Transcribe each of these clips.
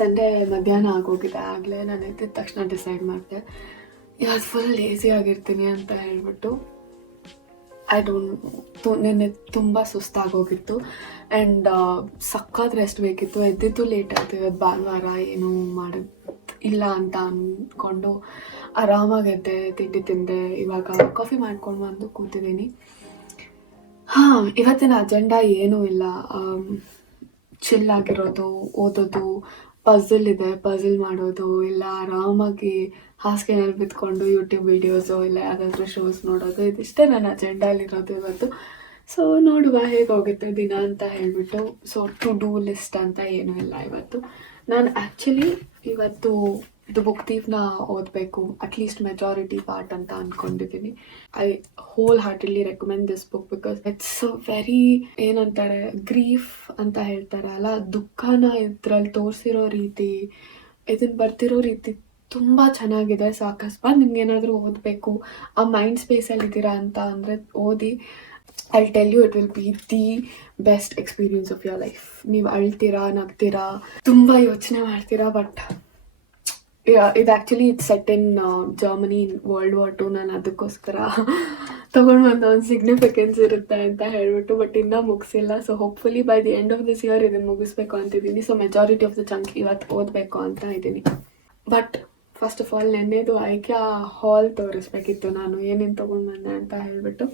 Sunday ಮಧ್ಯಾಹ್ನ ಆಗೋಗಿದೆ. ಆಗಲೇ ನಾನು ಎದ್ದಿದ ತಕ್ಷಣ ಡಿಸೈಡ್ ಮಾಡಿದೆ ಇವತ್ತು ಫುಲ್ ಲೇಸಿ ಆಗಿರ್ತೀನಿ ಅಂತ ಹೇಳ್ಬಿಟ್ಟು. ನೆನ್ನೆ ತುಂಬ ಸುಸ್ತಾಗೋಗಿತ್ತು ಆ್ಯಂಡ್ ಸಖತ್ ರೆಸ್ಟ್ ಬೇಕಿತ್ತು. ಎದ್ದಿದ್ದು ಲೇಟ್ ಆಯಿತು. ಇವತ್ತು ಭಾನುವಾರ ಏನೂ ಇಲ್ಲ ಅಂತ ಅಂದ್ಕೊಂಡು ಆರಾಮಾಗೆದ್ದೆ, ತಿಂಡಿ ತಿಂದೆ. ಇವಾಗ ಕಾಫಿ ಮಾಡ್ಕೊಂಡು ಬಂದು ಕೂತಿದ್ದೀನಿ. ಇವತ್ತಿನ ಅಜೆಂಡಾ ಏನೂ ಇಲ್ಲ. ಚಿಲ್ ಆಗಿರೋದು, ಓದೋದು, ಪಝಲ್ ಇದೆ ಪಝಲ್ ಮಾಡೋದು, ಇಲ್ಲ ಆರಾಮಾಗಿ ಹಾಸಿಗೆನಲ್ಲಿ ಬಿತ್ಕೊಂಡು ಯೂಟ್ಯೂಬ್ ವೀಡಿಯೋಸು ಇಲ್ಲ ಯಾವುದಾದ್ರೂ ಶೋಸ್ ನೋಡೋದು. ಇದಿಷ್ಟೇ ನನ್ನ ಅಜೆಂಡಾಲಿರೋದು ಇವತ್ತು. ಸೊ ನೋಡುವ ಹೇಗೋಗುತ್ತೆ ದಿನ ಅಂತ ಹೇಳ್ಬಿಟ್ಟು. ಸೊ ಟು ಡೂ ಲಿಸ್ಟ್ ಅಂತ ಏನೂ ಇಲ್ಲ ಇವತ್ತು. ನಾನು ಆ್ಯಕ್ಚುಲಿ ಇವತ್ತು ಇದು ಬುಕ್ ಥೀವ್ನ ಓದಬೇಕು, ಅಟ್ಲೀಸ್ಟ್ ಮೆಜಾರಿಟಿ ಪಾರ್ಟ್ ಅಂತ ಅಂದ್ಕೊಂಡಿದ್ದೀನಿ. I hole heartedly recommend this book because it's very ಏನಂತಾರೆ ಗ್ರೀಫ್ ಅಂತ ಹೇಳ್ತಾರೆ ಅಲ್ಲ, ದುಃಖನ ಇದ್ರಲ್ಲಿ ತೋರಿಸಿರೋ ರೀತಿ, ಇದನ್ನು ಬರ್ತಿರೋ ರೀತಿ ತುಂಬ ಚೆನ್ನಾಗಿದೆ. ಸೊ ಅಕಸ್ಮಾತ್ ನಿಮ್ಗೆ ಏನಾದರೂ ಓದಬೇಕು, ಆ ಮೈಂಡ್ ಸ್ಪೇಸಲ್ಲಿ ಇದ್ದೀರಾ ಅಂತ ಅಂದರೆ ಓದಿ. I tell you it will be the best experience of your life. ನೀವು ಅಳ್ತೀರಾ, ನಗ್ತೀರಾ, ತುಂಬ ಯೋಚನೆ ಮಾಡ್ತೀರಾ. ಬಟ್ ಇದು actually it's set in Germany in World War II. ನಾನು ಅದಕ್ಕೋಸ್ಕರ ತೊಗೊಂಡು ಒಂದು ಸಿಗ್ನಿಫಿಕೆನ್ಸ್ ಇರುತ್ತೆ ಅಂತ ಹೇಳ್ಬಿಟ್ಟು, ಬಟ್ ಇನ್ನೂ ಮುಗಿಸಿಲ್ಲ. So hopefully by the end of this year ಇದನ್ನು ಮುಗಿಸ್ಬೇಕು ಅಂತಿದ್ದೀನಿ. So majority of the chunk ಇವತ್ತು ಓದಬೇಕು ಅಂತ ಇದ್ದೀನಿ. ಬಟ್ ಫಸ್ಟ್ ಆಫ್ ಆಲ್ ನೆನ್ನೆದು ಐಕ್ಯಾ ಹಾಲ್ ತೋರಿಸ್ಬೇಕಿತ್ತು, ನಾನು ಏನೇನು ತೊಗೊಂಡು ಬಂದೆ ಅಂತ ಹೇಳ್ಬಿಟ್ಟು.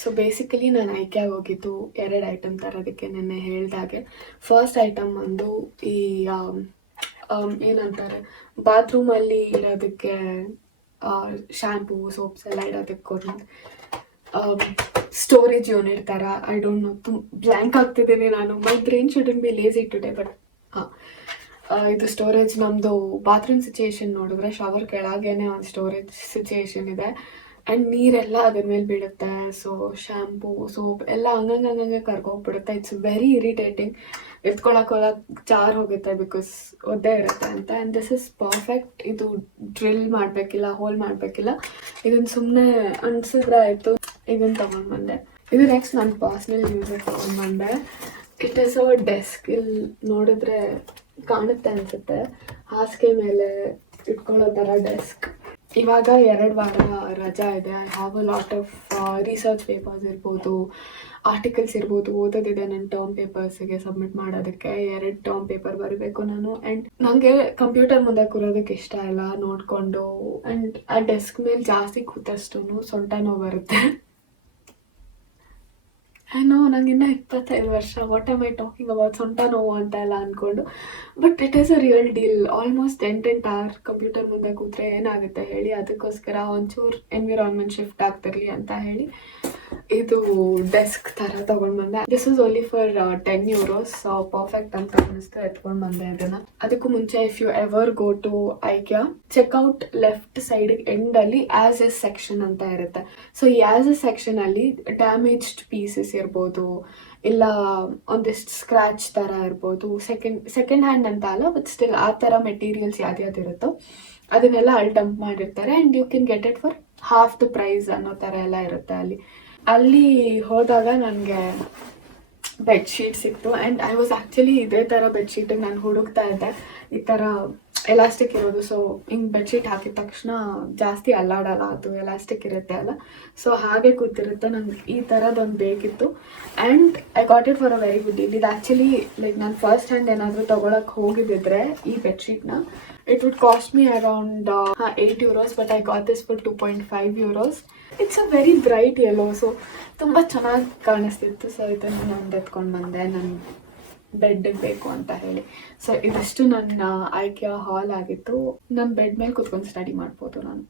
ಸೊ ಬೇಸಿಕಲಿ ನಾನು ಐಕ್ಯಾಗೆ ಹೋಗಿದ್ದು 2 ಐಟಮ್ ತರೋದಕ್ಕೆ. ನೆನ್ನೆ ಹೇಳ್ದಾಗೆ ಫಸ್ಟ್ ಐಟಮ್ ಒಂದು ಈ ಏನಂತಾರೆ ಬಾತ್ರೂಮಲ್ಲಿ ಇರೋದಕ್ಕೆ ಶ್ಯಾಂಪೂ ಸೋಪ್ಸ್ ಎಲ್ಲ ಇಡೋದಕ್ಕೆ ಕೊಡೋದು ಸ್ಟೋರೇಜ್ ಯೂನಿಟ್ ಥರ. ಐ ಡೋಂಟ್ ನೋ, ಬ್ಲ್ಯಾಂಕ್ ಆಗ್ತಿದ್ದೀನಿ ನಾನು. My brain shouldn't be lazy today. But ಇದು ಸ್ಟೋರೇಜ್ ನಮ್ಮದು ಬಾತ್ರೂಮ್ ಸಿಚುಯೇಷನ್ ನೋಡಿದ್ರೆ ಶವರ್ ಕೆಳಗೇನೆ ಒಂದು ಸ್ಟೋರೇಜ್ ಸಿಚುಯೇಷನ್ ಇದೆ ಆ್ಯಂಡ್ ನೀರೆಲ್ಲ ಅದ್ರ ಮೇಲೆ ಬೀಳುತ್ತೆ. ಸೊ ಶ್ಯಾಂಪೂ ಸೋಪ್ ಎಲ್ಲ ಹಂಗಂಗೆ ಕರ್ಕೋಗ್ಬಿಡುತ್ತೆ. It's very irritating. ಎತ್ಕೊಳಕ್ಕೋಗ ಜಾರ್ ಹೋಗುತ್ತೆ ಬಿಕಾಸ್ ಒದ್ದೆ ಇರುತ್ತೆ ಅಂತ. And this is perfect. ಇದು ಡ್ರಿಲ್ ಮಾಡಬೇಕಿಲ್ಲ, ಹೋಲ್ ಮಾಡಬೇಕಿಲ್ಲ. ಇದನ್ನು ಸುಮ್ಮನೆ ಅನ್ಸಿದ್ರೆ ಆಯಿತು. ಇದನ್ನು ತೊಗೊಂಡು ಬಂದೆ. ಇದು ನೆಕ್ಸ್ಟ್ ನನ್ನ ಪರ್ಸ್ನಲ್ ಯೂಸಿಗೆ ತೊಗೊಂಡು ಬಂದೆ. It is our desk. ಇಲ್ಲಿ ನೋಡಿದ್ರೆ ಕಾಣುತ್ತೆ ಅನಿಸುತ್ತೆ, ಹಾಸಿಗೆ ಮೇಲೆ ಇಟ್ಕೊಳ್ಳೋ ಥರ ಡೆಸ್ಕ್. ಇವಾಗ 2 ವಾರ ರಜಾ ಇದೆ. I have a lot of research papers ಇರ್ಬೋದು, ಆರ್ಟಿಕಲ್ಸ್ ಇರ್ಬೋದು, ಓದೋದಿದೆ. ನನ್ನ ಟರ್ಮ್ ಪೇಪರ್ಸಿಗೆ ಸಬ್ಮಿಟ್ ಮಾಡೋದಕ್ಕೆ 2 ಟರ್ಮ್ ಪೇಪರ್ ಬರಬೇಕು ನಾನು. ಆ್ಯಂಡ್ ನನಗೆ ಕಂಪ್ಯೂಟರ್ ಮುಂದೆ ಕೂರೋದಕ್ಕೆ ಇಷ್ಟ ಇಲ್ಲ ನೋಡಿಕೊಂಡು. ಆ್ಯಂಡ್ ಆ ಡೆಸ್ಕ್ ಮೇಲೆ ಜಾಸ್ತಿ ಕೂತಷ್ಟು ಸೊಂಟ ನೋವು ಬರುತ್ತೆ. ನೋ, ನನಗಿನ್ನ 25 ವರ್ಷ. What am I talking about ಸೊಂಟ ನೋವು ಅಂತ ಎಲ್ಲ ಅಂದ್ಕೊಂಡು. But it is a real deal. Almost 8 hour computer ಮುಂದೆ ಕೂತ್ರೆ ಏನಾಗುತ್ತೆ ಹೇಳಿ. ಅದಕ್ಕೋಸ್ಕರ ಒಂಚೂರು ಎನ್ವಿರಾನ್ಮೆಂಟ್ ಶಿಫ್ಟ್ ಆಗ್ತಿರಲಿ ಅಂತ ಹೇಳಿ ಇದು ಡೆಸ್ಕ್ ಥರ ತೊಗೊಂಡು ಬಂದೆ. This is only for €10. Perfect ಅಂತ ಅನ್ನಿಸ್ತು, ಎತ್ಕೊಂಡು ಬಂದೆ ಇದನ್ನು. ಅದಕ್ಕೂ ಮುಂಚೆ if you ever go to IKEA, checkout left ಸೈಡಿಗೆ ಎಂಡಲ್ಲಿ ಆ್ಯಸ್ ಎಸ್ ಸೆಕ್ಷನ್ ಅಂತ ಇರುತ್ತೆ. ಸೊ ಈ ಆ್ಯಸ್ ಎಸ್ ಸೆಕ್ಷನಲ್ಲಿ ಡ್ಯಾಮೇಜ್ಡ್ ಪೀಸಸ್ ಇರ್ಬೋದು, ಇಲ್ಲ ಒಂದಿಷ್ಟು ಸ್ಕ್ರ್ಯಾಚ್ ಥರ ಇರ್ಬೋದು, ಸೆಕೆಂಡ್ ಹ್ಯಾಂಡ್ ಅಂತ ಅಲ್ಲ ಬಟ್ ಸ್ಟಿಲ್ ಆ ಥರ ಮೆಟೀರಿಯಲ್ಸ್ ಯಾವ್ದು ಇರುತ್ತೋ ಅದನ್ನೆಲ್ಲ ಅಲ್ಲಿ ಡಂಪ್ ಮಾಡಿರ್ತಾರೆ. And you can get it for half the price ಅನ್ನೋ ಥರ ಎಲ್ಲ ಇರುತ್ತೆ. ಅಲ್ಲಿ ಹೋದಾಗ ನನಗೆ ಬೆಡ್ಶೀಟ್ ಸಿಕ್ತು. ಆ್ಯಂಡ್ ಐ ವಾಸ್ ಆ್ಯಕ್ಚುಲಿ ಇದೇ ಥರ ಬೆಡ್ಶೀಟಿಗೆ ನಾನು ಹುಡುಕ್ತಾ ಇದ್ದೆ, ಈ ಥರ ಎಲಾಸ್ಟಿಕ್ ಇರೋದು. ಸೊ ಹಿಂಗೆ ಬೆಡ್ಶೀಟ್ ಹಾಕಿದ ತಕ್ಷಣ ಜಾಸ್ತಿ ಅಲ್ಲಾಡಲ್ಲ, ಅದು ಎಲಾಸ್ಟಿಕ್ ಇರುತ್ತೆ ಅಲ್ಲ, ಸೊ ಹಾಗೆ ಕೂತಿರುತ್ತೆ. ನಂಗೆ ಈ ಥರದೊಂದು ಬೇಕಿತ್ತು. And I got it for a very good deal. ಇದು ಆ್ಯಕ್ಚುಲಿ ಲೈಕ್ ನಾನು ಫಸ್ಟ್ ಹ್ಯಾಂಡ್ ಏನಾದರೂ ತೊಗೊಳಕ್ಕೆ ಹೋಗಿದ್ದಿದ್ರೆ ಈ ಬೆಡ್ಶೀಟ್ನ, it would cost me around €8, but I got this for €2.5. It's a very bright yellow, so ತುಂಬ ಚೆನ್ನಾಗಿ ಕಾಣಿಸ್ತಿತ್ತು. ಸೊ ಇದನ್ನು ನಾನು ಎತ್ಕೊಂಡು ಬಂದೆ ನನ್ನ ಬೆಡ್ಡಿಗೆ ಬೇಕು ಅಂತ ಹೇಳಿ. ಸೊ ಇದಿಷ್ಟು ನನ್ನ ಐಕ್ಯಾ ಹಾಲ್ ಆಗಿತ್ತು. ನನ್ನ ಬೆಡ್ ಮೇಲೆ ಕೂತ್ಕೊಂಡು ಸ್ಟಡಿ ಮಾಡ್ಬೋದು ನಾನು.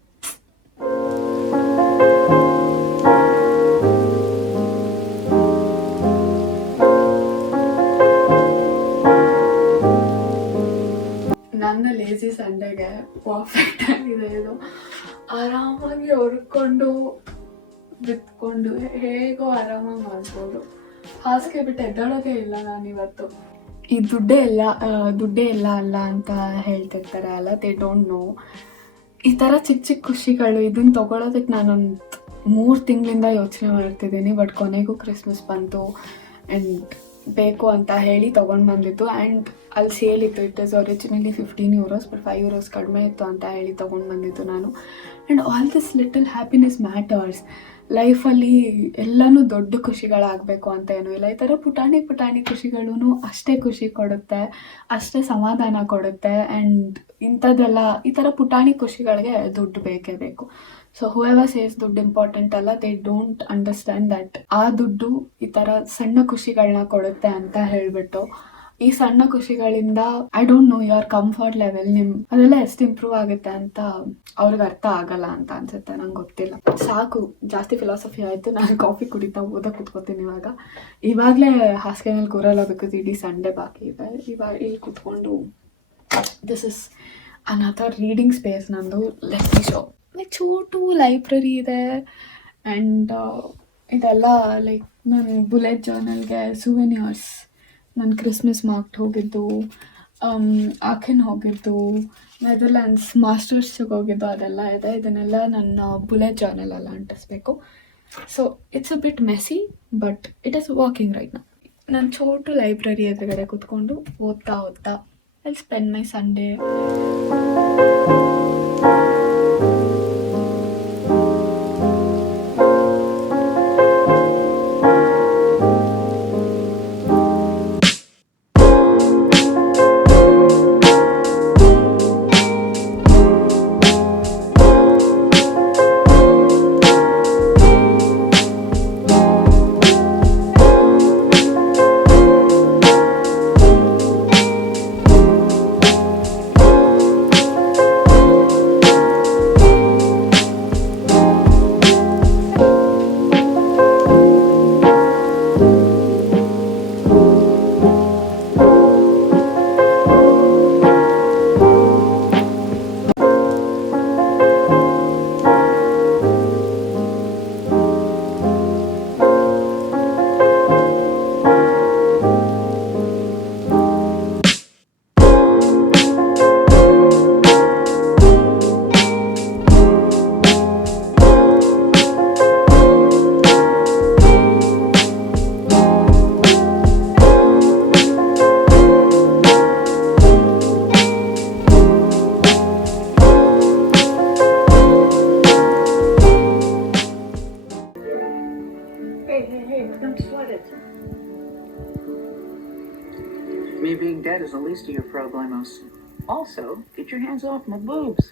ನನ್ನ ಲೇಜಿ ಸಂಡೇಗೆ ಪರ್ಫೆಕ್ಟ್ ಆಗಿದೆ ಇದು. ಆರಾಮಾಗಿ ಹೊರ್ಕೊಂಡು ಬಿತ್ಕೊಂಡು ಹೇಗೋ ಆರಾಮಾಗಿ ಮಾಡ್ಬೋದು. ಹಾಸಿಗೆ ಬಿಟ್ಟು ಎದ್ದಾಳೋದೇ ಇಲ್ಲ ನಾನಿವತ್ತು. ಈ ದುಡ್ಡೇ ಇಲ್ಲ ಅಲ್ಲ ಅಂತ ಹೇಳ್ತಿರ್ತಾರೆ ಅಲ್ಲ, ದೇ ಡೋಂಟ್ ನೋ. ಈ ಥರ ಚಿಕ್ಕ ಚಿಕ್ಕ ಖುಷಿಗಳು ಇದನ್ನು ತೊಗೊಳೋದಕ್ಕೆ ನಾನೊಂದು 3 ತಿಂಗಳಿಂದ ಯೋಚನೆ ಮಾಡ್ತಿದ್ದೀನಿ. ಬಟ್ ಕೊನೆಗೂ ಕ್ರಿಸ್ಮಸ್ ಬಂತು ಆ್ಯಂಡ್ ಬೇಕು ಅಂತ ಹೇಳಿ ತೊಗೊಂಡು ಬಂದಿದ್ದು. ಆ್ಯಂಡ್ ಅಲ್ಲಿ ಸೇಲ್ ಇತ್ತು. ಇಟ್ ಇಸ್ ಒರಿಜಿನಲಿ €15 ಬಟ್ €5 ಕಡಿಮೆ ಇತ್ತು ಅಂತ ಹೇಳಿ ತೊಗೊಂಡು ಬಂದಿದ್ದು ನಾನು. And all this little happiness matters. ಲೈಫಲ್ಲಿ ಎಲ್ಲನೂ ದೊಡ್ಡ ಖುಷಿಗಳಾಗಬೇಕು ಅಂತ ಏನೂ ಇಲ್ಲ. ಈ ಥರ ಪುಟಾಣಿ ಪುಟಾಣಿ ಖುಷಿಗಳೂ ಅಷ್ಟೇ ಖುಷಿ ಕೊಡುತ್ತೆ, ಅಷ್ಟೇ ಸಮಾಧಾನ ಕೊಡುತ್ತೆ. ಆ್ಯಂಡ್ ಇಂಥದ್ದೆಲ್ಲ ಈ ಥರ ಪುಟಾಣಿ ಖುಷಿಗಳಿಗೆ ದುಡ್ಡು ಬೇಕೇ ಬೇಕು. ಸೊ ಹೂಎವರ್ ಸೇಸ್ ದುಡ್ಡು ಇಂಪಾರ್ಟೆಂಟ್ ಅಲ್ಲ, ದೇ ಡೋಂಟ್ ಅಂಡರ್ಸ್ಟ್ಯಾಂಡ್ ದಟ್ ಆ ದುಡ್ಡು ಈ ಥರ ಸಣ್ಣ ಖುಷಿಗಳನ್ನ ಕೊಡುತ್ತೆ ಅಂತ ಹೇಳಿಬಿಟ್ಟು, ಈ ಸಣ್ಣ ಖುಷಿಗಳಿಂದ I don't know your comfort level ಅದೆಲ್ಲ ಎಷ್ಟು ಇಂಪ್ರೂವ್ ಆಗುತ್ತೆ ಅಂತ ಅವ್ರಿಗೆ ಅರ್ಥ ಆಗಲ್ಲ ಅಂತ ಅನ್ಸುತ್ತೆ. ನಂಗೆ ಗೊತ್ತಿಲ್ಲ. ಸಾಕು, ಜಾಸ್ತಿ ಫಿಲಾಸಫಿ ಆಯಿತು. ನಾನು ಕಾಫಿ ಕುಡಿತಾ ಓದಕ್ಕೆ ಕುತ್ಕೋತೀನಿ ಇವಾಗಲೇ ಹಾಸಿಗೆ ಮೇಲೆ ಕೂರಲ್ಲ, ಬಿಕಾಸ್ ಇಡೀ ಸಂಡೇ ಬಾಕಿ ಇದೆ. ಇವಾಗ ಇಲ್ಲಿ ಕುತ್ಕೊಂಡು this is another reading space ನಂದು. Let me show. ಚೋಟು ಲೈಬ್ರರಿ ಇದೆ. ಆ್ಯಂಡ್ ಇದೆಲ್ಲ ಲೈಕ್ ನನ್ನ ಬುಲೆಟ್ ಜರ್ನಲ್ಗೆ ಸುವೆನಿಯರ್ಸ್, ನನ್ನ ಕ್ರಿಸ್ಮಸ್ ಮಾರ್ಕ್ಟ್ ಹೋಗಿದ್ದು, ಆಖಿನ್ ಹೋಗಿದ್ದು, ನೆದರ್ಲ್ಯಾಂಡ್ಸ್ ಮಾಸ್ಟರ್ಸ್ಗೆ ಹೋಗಿದ್ದು, ಅದೆಲ್ಲ ಇದೆ. ಇದನ್ನೆಲ್ಲ ನನ್ನ ಬುಲೆಟ್ ಜರ್ನಲಲ್ಲಿ ಅಂಟಿಸ್ಬೇಕು. So it's a bit messy but it is working right now. ನಾನು ಚೋಟು ಲೈಬ್ರರಿ ಎದುರುಗಡೆ ಕೂತ್ಕೊಂಡು ಓದ್ತಾ I spend my Sunday. Me being dead is the least of your problemos. Also, get your hands off my boobs.